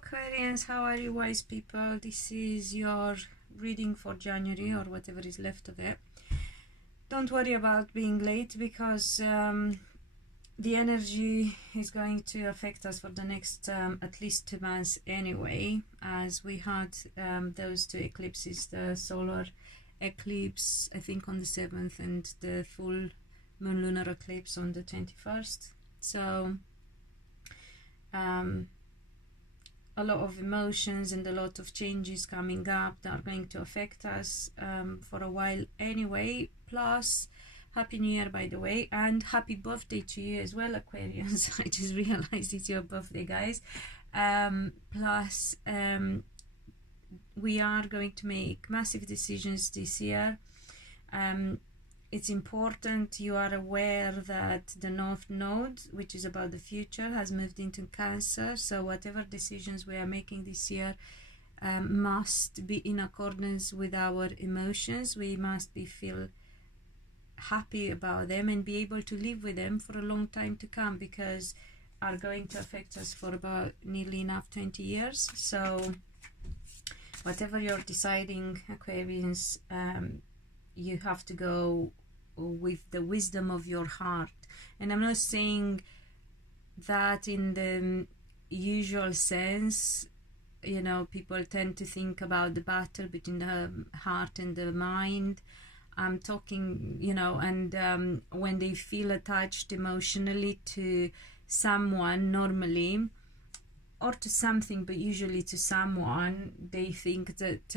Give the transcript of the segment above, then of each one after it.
Aquarians, how are you, wise people? This is your reading for January, or whatever is left of it. Don't worry about being late, because the energy is going to affect us for the next at least 2 months anyway, as we had those two eclipses, the solar eclipse I think on the 7th and the full moon lunar eclipse on the 21st. So a lot of emotions and a lot of changes coming up that are going to affect us for a while anyway. Plus, Happy New Year, by the way, and happy birthday to you as well, Aquarius. I just realized it's your birthday, guys. Plus, we are going to make massive decisions this year. It's important you are aware that the North Node, which is about the future, has moved into Cancer. So whatever decisions we are making this year must be in accordance with our emotions. We must feel happy about them and be able to live with them for a long time to come, because are going to affect us for about nearly enough 20 years. So whatever you're deciding, Aquarians, you have to go with the wisdom of your heart. And I'm not saying that in the usual sense. You know, people tend to think about the battle between the heart and the mind. I'm talking, you know, and when they feel attached emotionally to someone normally, or to something, but usually to someone, they think that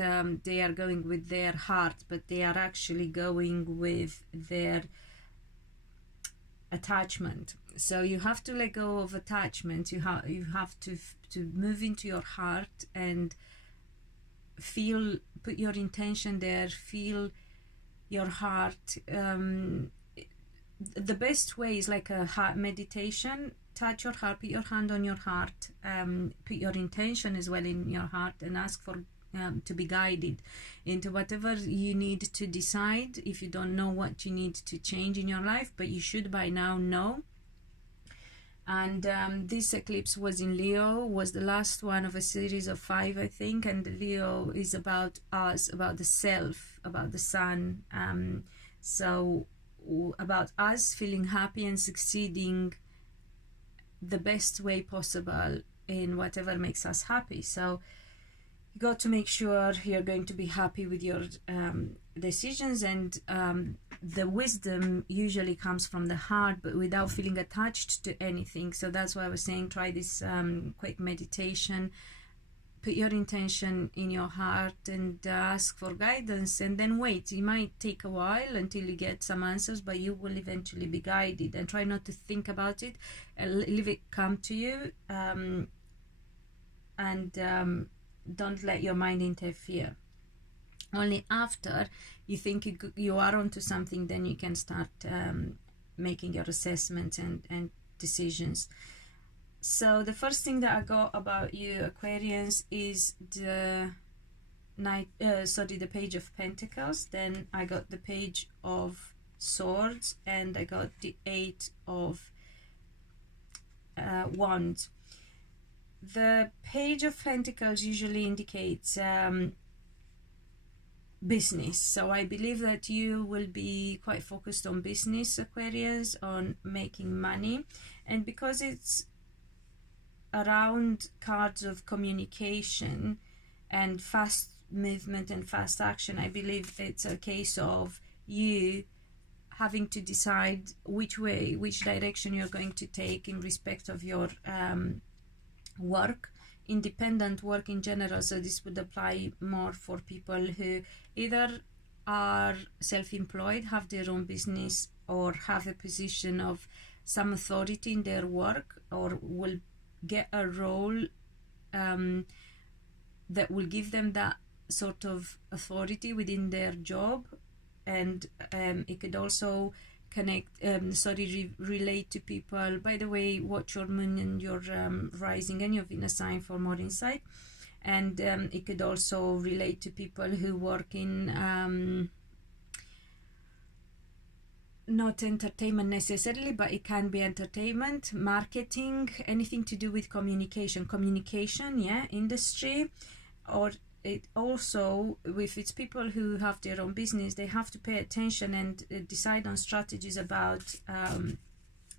they are going with their heart, but they are actually going with their attachment. So you have to let go of attachment. You have to move into your heart and feel, put your intention there, feel your heart. The best way is like a heart meditation. Touch your heart, put your hand on your heart, put your intention as well in your heart, and ask for to be guided into whatever you need to decide. If you don't know what you need to change in your life, but you should by now know. And this eclipse was in Leo, was the last one of a series of 5, I think, and Leo is about us, about the self, about the sun, so about us feeling happy and succeeding the best way possible in whatever makes us happy. So you got to make sure you're going to be happy with your decisions, and the wisdom usually comes from the heart, but without feeling attached to anything. So that's why I was saying, try this quick meditation, put your intention in your heart and ask for guidance, and then wait. It might take a while until you get some answers, but you will eventually be guided. And try not to think about it, leave it come to you, and don't let your mind interfere. Only after you think you are onto something, then you can start making your assessments and decisions. So the first thing that I got about you, Aquarians, is the Page of Pentacles. Then I got the Page of Swords, and I got the 8 of Wands. The Page of Pentacles usually indicates business. So I believe that you will be quite focused on business, Aquarius, on making money. And because it's around cards of communication and fast movement and fast action, I believe it's a case of you having to decide which direction you're going to take in respect of your work, independent work in general. So this would apply more for people who either are self-employed, have their own business, or have a position of some authority in their work, or will get a role that will give them that sort of authority within their job. And it could also relate to people. By the way, watch your moon and your rising and your Venus sign for more insight. And it could also relate to people who work in not entertainment necessarily, but it can be entertainment, marketing, anything to do with communication, yeah, industry. Or it also, if it's people who have their own business, they have to pay attention and decide on strategies about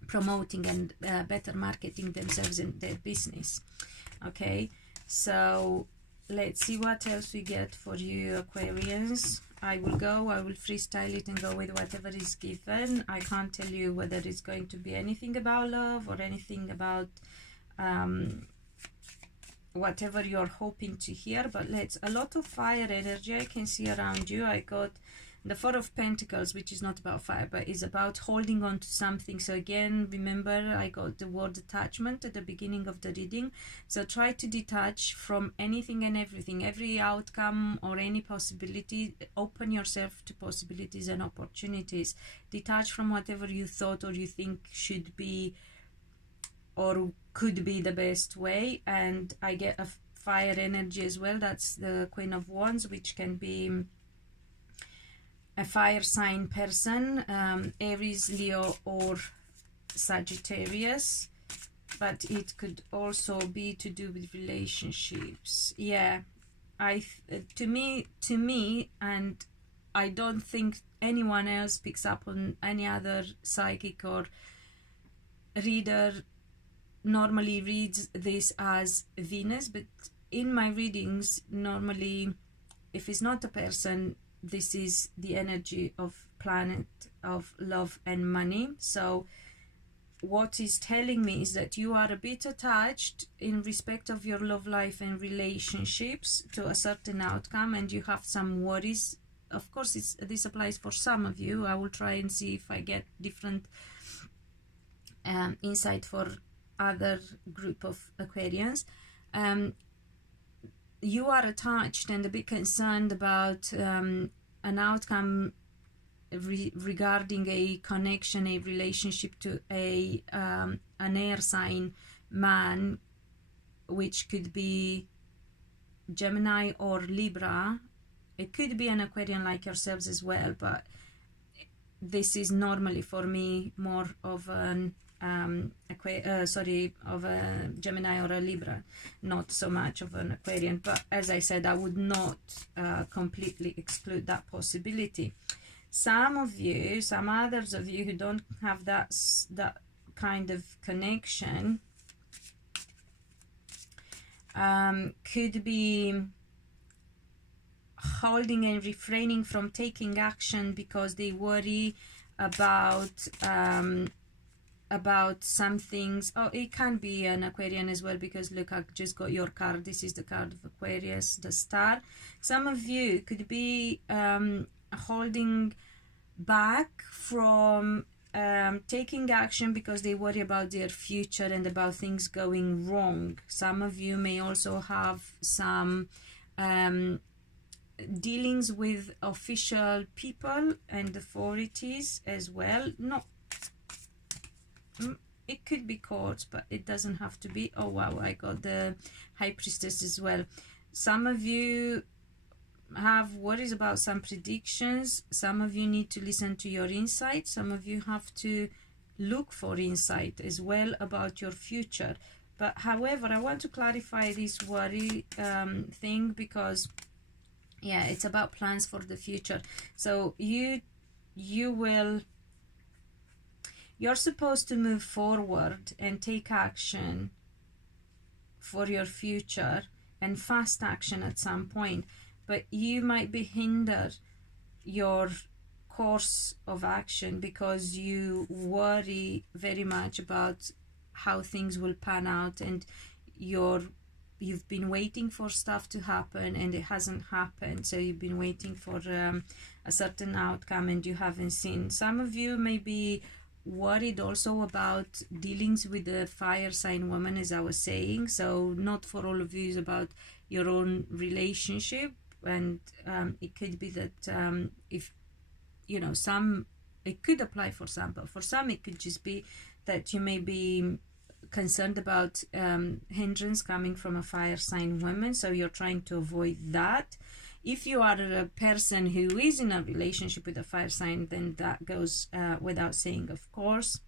promoting and better marketing themselves and their business. Okay, so let's see what else we get for you, Aquarians. I will freestyle it and go with whatever is given. I can't tell you whether it's going to be anything about love or anything about whatever you're hoping to hear, but a lot of fire energy I can see around you. I got the Four of Pentacles, which is not about fire, but is about holding on to something. So again, remember, I got the word attachment at the beginning of the reading. So try to detach from anything and everything, every outcome or any possibility. Open yourself to possibilities and opportunities. Detach from whatever you thought or you think should be or could be the best way. And I get a fire energy as well. That's the Queen of Wands, which can be a fire sign person, Aries, Leo, or Sagittarius, but it could also be to do with relationships. Yeah, to me, and I don't think anyone else picks up on any other psychic or reader normally reads this as Venus, but in my readings, normally, if it's not a person, this is the energy of planet of love and money. So what is telling me is that you are a bit attached in respect of your love life and relationships to a certain outcome, and you have some worries. Of course, this applies for some of you. I will try and see if I get different insight for other group of Aquarians. You are attached and a bit concerned about an outcome regarding a connection, a relationship to an air sign man, which could be Gemini or Libra. It could be an Aquarian like yourselves as well, but this is normally for me more of an of a Gemini or a Libra, not so much of an Aquarian. But as I said, I would not completely exclude that possibility. Some others of you who don't have that kind of connection could be holding and refraining from taking action because they worry about some things. Oh, it can be an Aquarian as well, because look, I just got your card. This is the card of Aquarius, the star. Some of you could be holding back from taking action because they worry about their future and about things going wrong. Some of you may also have some dealings with official people and authorities as well. It could be courts, but it doesn't have to be. Oh wow, I got the High Priestess as well. Some of you have worries about some predictions. Some of you need to listen to your insight. Some of you have to look for insight as well about your future. But however, I want to clarify this worry thing, because yeah, it's about plans for the future. So you're supposed to move forward and take action for your future, and fast action at some point, but you might be hindered your course of action because you worry very much about how things will pan out, and you've been waiting for stuff to happen and it hasn't happened. So you've been waiting for a certain outcome and you haven't seen. Some of you may be worried also about dealings with the fire sign woman, as I was saying. So not for all of you, is about your own relationship. And it could be that if you know, some, it could apply for some, but for some it could just be that you may be concerned about hindrance coming from a fire sign woman, so you're trying to avoid that. if you are a person who is in a relationship with a fire sign, then that goes without saying, of course.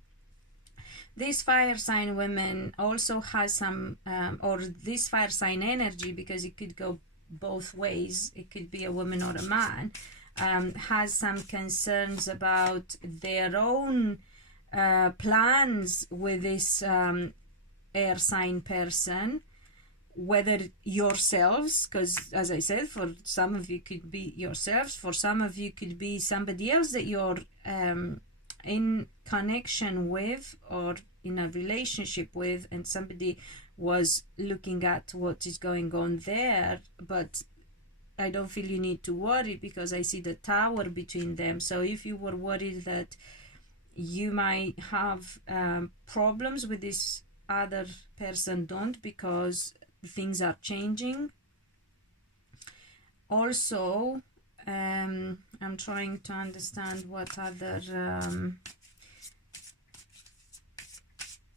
This fire sign woman also has some, or this fire sign energy, because it could go both ways, it could be a woman or a man, has some concerns about their own plans with this air sign person, whether yourselves, because as I said, for some of you could be yourselves, for some of you could be somebody else that you're in connection with or in a relationship with, and somebody was looking at what is going on there, but I don't feel you need to worry because I see the tower between them. So if you were worried that you might have problems with this other person, don't, because things are changing. Also, I'm trying to understand what other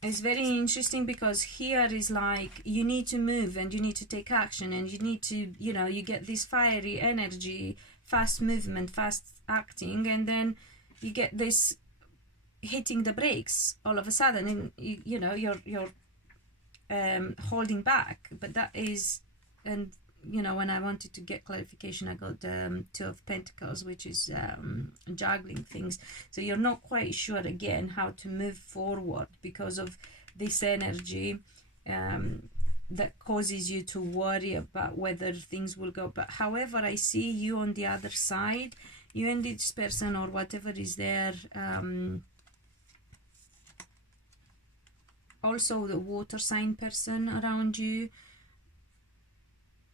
it's very interesting, because here is like you need to move and you need to take action, and you need to, you know, you get this fiery energy, fast movement, fast acting, and then you get this hitting the brakes all of a sudden, and you know, you're holding back. But that is, and you know, when I wanted to get clarification, I got the Two of Pentacles, which is juggling things. So you're not quite sure again how to move forward because of this energy that causes you to worry about whether things will go. But however, I see you on the other side, you and this person or whatever is there. Also the water sign person around you.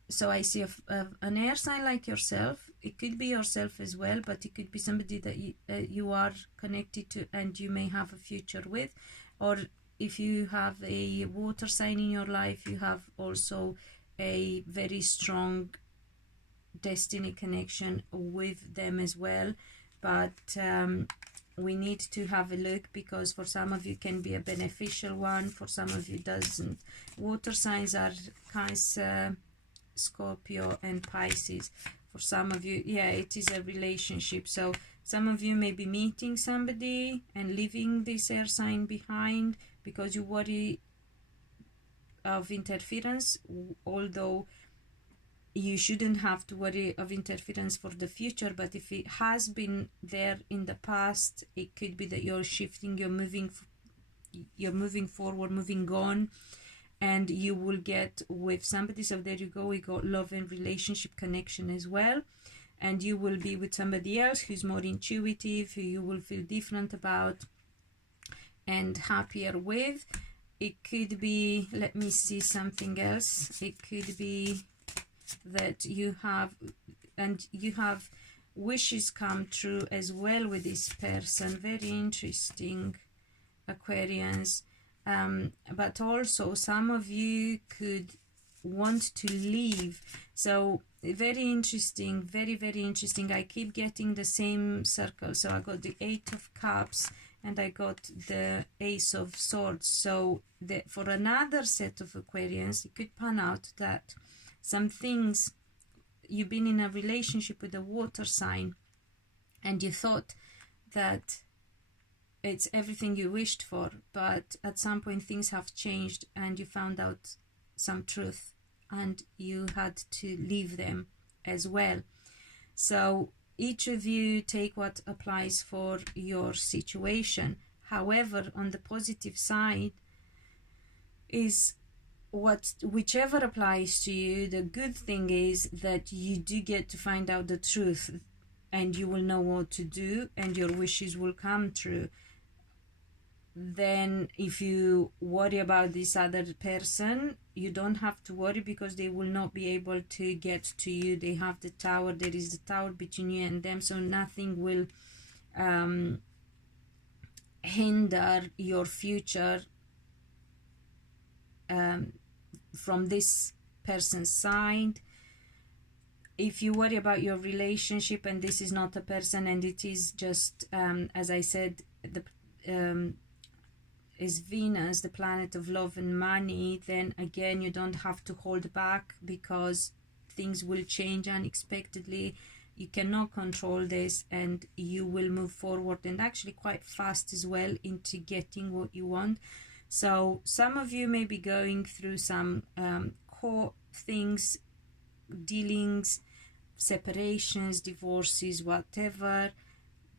So I see an air sign like yourself. It could be yourself as well, but it could be somebody that you are connected to and you may have a future with. Or if you have a water sign in your life, you have also a very strong destiny connection with them as well. But we need to have a look, because for some of you can be a beneficial one, for some of you doesn't. Water signs are Cancer, Scorpio and Pisces. For some of you, yeah, it is a relationship. So some of you may be meeting somebody and leaving this air sign behind because you worry of interference, although you shouldn't have to worry of interference for the future. But if it has been there in the past, it could be that you're shifting, you're moving forward, moving on, and you will get with somebody. So there you go, we got love and relationship connection as well. And you will be with somebody else who's more intuitive, who you will feel different about and happier with. It could be, let me see something else, it could be that you have wishes come true as well with this person. Very interesting, Aquarians. But also some of you could want to leave. So very interesting, very interesting. I keep getting the same circle. So I got the Eight of Cups and I got the Ace of Swords. So for another set of Aquarians, it could pan out that some things, you've been in a relationship with a water sign and you thought that it's everything you wished for, but at some point things have changed and you found out some truth and you had to leave them as well. So each of you take what applies for your situation. However, on the positive side is whichever applies to you, the good thing is that you do get to find out the truth and you will know what to do and your wishes will come true. Then if you worry about this other person, you don't have to worry because they will not be able to get to you. They have the tower, there is the tower between you and them, so nothing will hinder your future from this person's side. If you worry about your relationship and this is not a person and it is just as I said, is Venus, the planet of love and money, then again you don't have to hold back because things will change unexpectedly. You cannot control this, and you will move forward, and actually quite fast as well, into getting what you want. So some of you may be going through some core things, dealings, separations, divorces, whatever,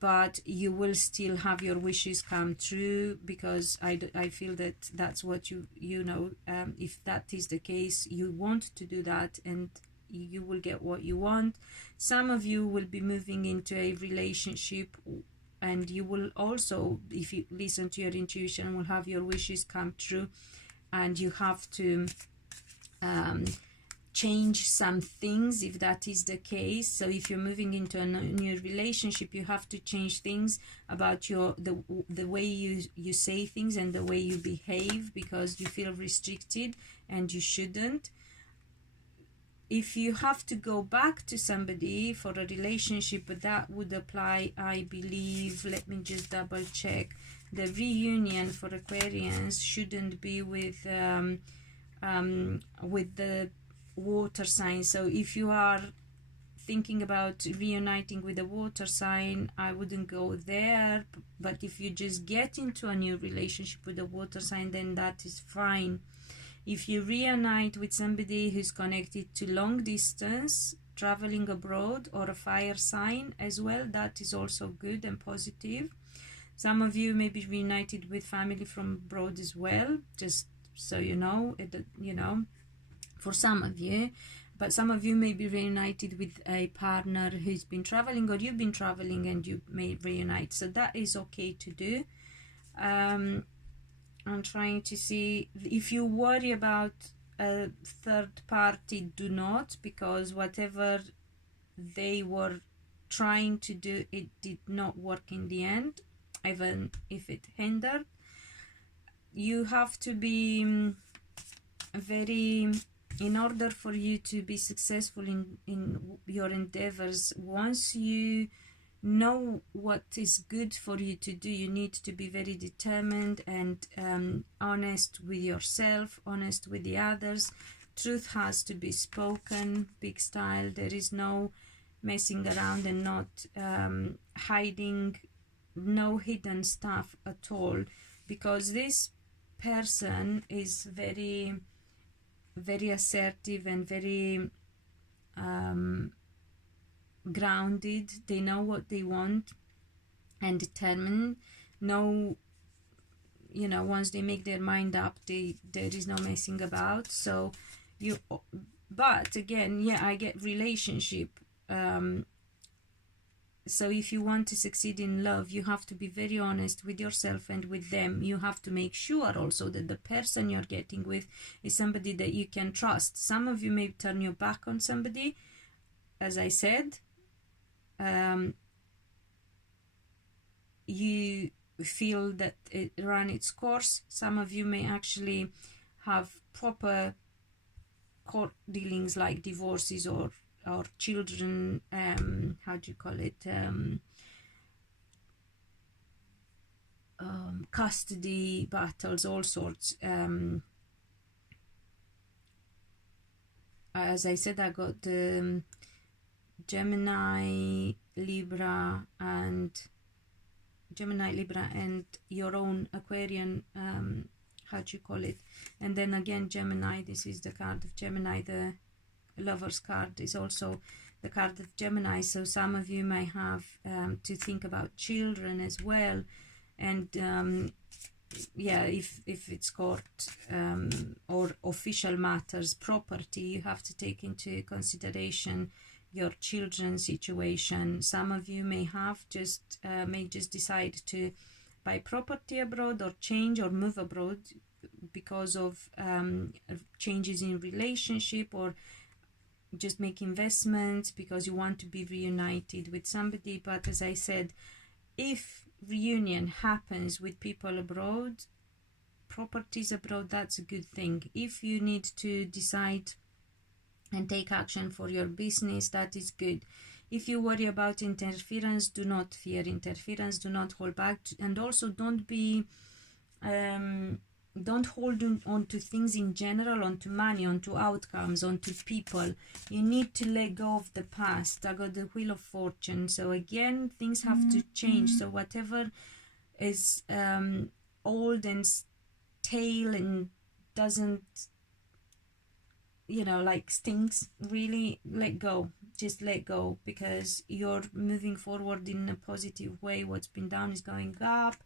but you will still have your wishes come true, because I feel that that's what you know, if that is the case, you want to do that, and you will get what you want. Some of you will be moving into a relationship, and you will also, if you listen to your intuition, will have your wishes come true, and you have to change some things if that is the case. So if you're moving into a new relationship, you have to change things about the way you say things and the way you behave, because you feel restricted and you shouldn't. If you have to go back to somebody for a relationship, but that would apply, I believe, let me just double check, the reunion for Aquarians shouldn't be with the water sign. So if you are thinking about reuniting with a water sign, I wouldn't go there. But if you just get into a new relationship with a water sign, then that is fine. If you reunite with somebody who's connected to long distance, traveling abroad, or a fire sign as well, that is also good and positive. Some of you may be reunited with family from abroad as well, just so you know, for some of you. But some of you may be reunited with a partner who's been traveling, or you've been traveling and you may reunite. So that is okay to do. I'm trying to see, if you worry about a third party, do not, because whatever they were trying to do, it did not work in the end, even if it hindered. You have to be in order for you to be successful in your endeavors, once you know what is good for you to do, you need to be very determined and honest with yourself, honest with the others. Truth has to be spoken, big style. There is no messing around and not hiding, no hidden stuff at all, because this person is very, very assertive and very grounded. They know what they want and determined. No, once they make their mind up, there is no messing about. So but again, yeah, I get relationship. So if you want to succeed in love, you have to be very honest with yourself and with them. You have to make sure also that the person you're getting with is somebody that you can trust. Some of you may turn your back on somebody, as I said. You feel that it ran its course. Some of you may actually have proper court dealings, like divorces or children, how do you call it, custody battles, all sorts. As I said, I got the Gemini, Libra, and your own Aquarian, how do you call it, and then again Gemini. This is the card of Gemini. The Lover's card is also the card of Gemini. So some of you may have to think about children as well, and yeah, if it's court or official matters, property, you have to take into consideration your children's situation. Some of you may have just decide to buy property abroad, or change or move abroad because of changes in relationship, or just make investments because you want to be reunited with somebody. But as I said, if reunion happens with people abroad, properties abroad, that's a good thing. If you need to decide and take action for your business, that is good. If you worry about interference, do not fear interference, do not hold back, and also don't be don't hold on to things in general, onto money, onto outcomes, onto people. You need to let go of the past. I got the Wheel of Fortune. So again, things have to change. So whatever is old and stale and doesn't, you know, like stinks, really let go. Just let go, because you're moving forward in a positive way. What's been down is going up.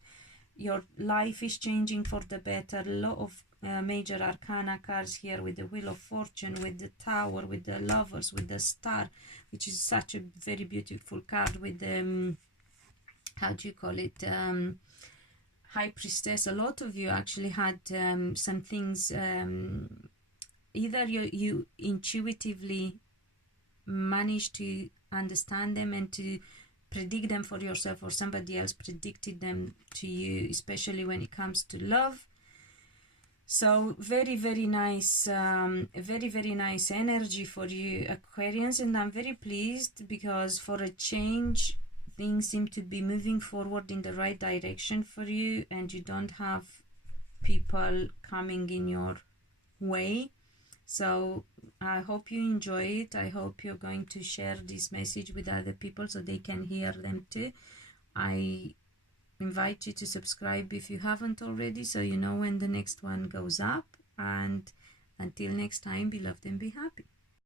Your life is changing for the better. A lot of major arcana cards here, with the Wheel of Fortune, with the Tower, with the Lovers, with the Star, which is such a very beautiful card, with the how do you call it, High Priestess. A lot of you actually had some things, either you intuitively managed to understand them and to predict them for yourself, or somebody else predicted them to you, especially when it comes to love. So very, very nice, very nice energy for you, Aquarians, and I'm very pleased, because for a change things seem to be moving forward in the right direction for you, and you don't have people coming in your way. So I hope you enjoy it. I hope you're going to share this message with other people so they can hear them too. I invite you to subscribe if you haven't already, so you know when the next one goes up. And until next time, be loved and be happy.